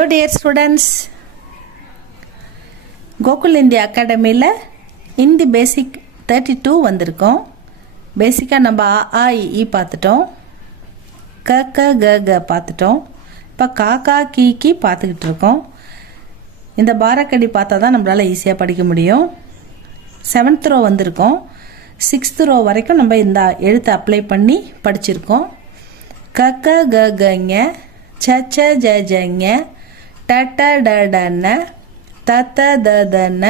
Hello dear students, Gokul India Academy la Hindi basic 32 வந்திருக்கோம். பேசிக்கா நம்ம ஆ இ பார்த்துட்டோம், க க க க பார்த்துட்டோம். இப்போ காக்கா கீ பார்த்துக்கிட்டு இருக்கோம். இந்த பாரக்கடி பார்த்தா தான் நம்மளால் ஈஸியாக படிக்க முடியும். 7th row வந்திருக்கோம். 6th row வரைக்கும் நம்ம இந்த எழுத்தை அப்ளை பண்ணி படிச்சிருக்கோம். க க க கங்க, ச ச ஜ ஜங்க, ட ட ட டன, த த த தன,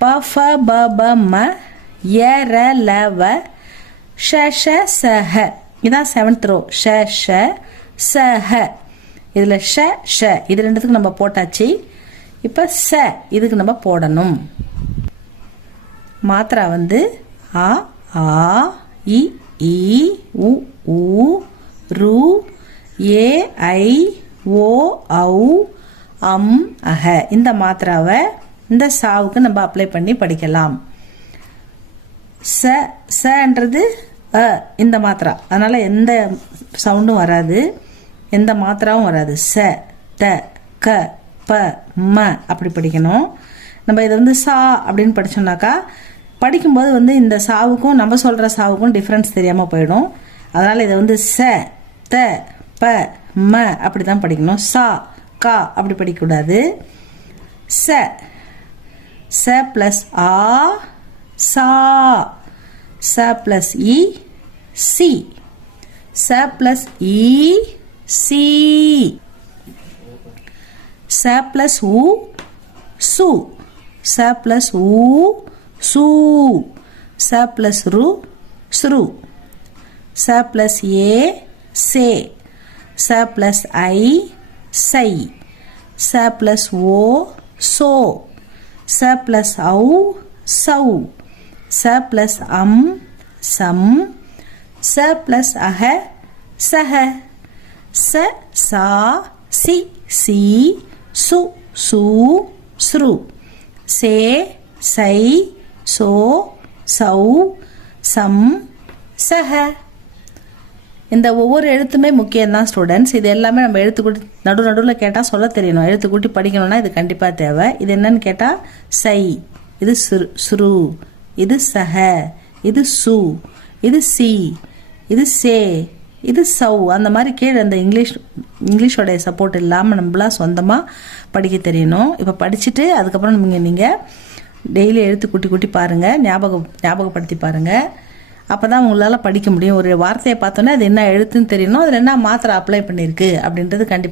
ப ஃப ப ப ம, ய ர ல வ, ஷ ஷ ச ஹ. இதான் 7th row. ஷ ஷ ச ஹ. இதில் ஷ ஷ இது ரெண்டுத்துக்கு நம்ம போட்டாச்சு. இப்போ ச இதுக்கு நம்ம போடணும். மாத்திரா வந்து ஆ ஆ இ ஈ உ ஊ ரு ஏ ஐ ஓ ஔ அம் அஹ. இந்த மாத்திராவை இந்த சாவுக்கு நம்ம அப்ளை பண்ணி படிக்கலாம். ச சன்றது இந்த மாத்திரா, அதனால எந்த சவுண்டும் வராது, எந்த மாத்திராவும் வராது. ச த க ப ம அப்படி படிக்கணும். நம்ம இதை வந்து சா அப்படின்னு படிச்சோம்னாக்கா படிக்கும்போது வந்து இந்த சாவுக்கும் நம்ம சொல்ற சாவுக்கும் டிஃப்ரென்ஸ் தெரியாம போயிடும். அதனால இதை வந்து ச த ப ம அப்படி தான் படிக்கணும். சா கா அப்படி படிக்கக்கூடாது. ச ச பிளஸ் ஆ சா, ச பிளஸ் இ சி, ச பிளஸ் இ சி, ச பிளஸ் உ சு, ச பிளஸ் உ சு, ச பிளஸ் ரு ஸ்ரு, ச பிளஸ் ஏ சே, ச பிளஸ் ஐ சை, ச பிளஸ் ஓ சோ, ச பிளஸ் ஔ சௌ, ச பிளஸ் அம் சம், ச பிளஸ் அஹ சஹ, ச சா சி சி, சு சு ஸ்ரு, சே சை சோ சௌ சம் சஹ. இந்த ஒவ்வொரு எழுத்துமே முக்கியம்தான் ஸ்டூடெண்ட்ஸ். இது எல்லாமே நம்ம எழுத்துக்கூட்டி நடுவில் கேட்டால் சொல்ல தெரியணும். எழுத்துக்கூட்டி படிக்கணும்னா இது கண்டிப்பாக தேவை. இது என்னன்னு கேட்டால் சை, இது சுரு, இது சஹ, இது சு, இது சி, இது சே, இது சௌ. அந்த மாதிரி கீழே அந்த இங்கிலீஷோடைய சப்போர்ட் இல்லாமல் நம்மளா சொந்தமாக படிக்க தெரியணும். இப்போ படிச்சுட்டு அதுக்கப்புறம் நீங்கள் டெய்லி எழுத்து கூட்டி பாருங்கள், ஞாபகப்படுத்தி பாருங்கள். அப்போ தான் உங்களால் படிக்க முடியும். ஒரு வார்த்தையை பார்த்தோன்னே அது என்ன எழுத்துன்னு தெரியணும், அதில் என்ன மாத்திரை அப்ளை பண்ணியிருக்கு அப்படின்றது கண்டிப்பாக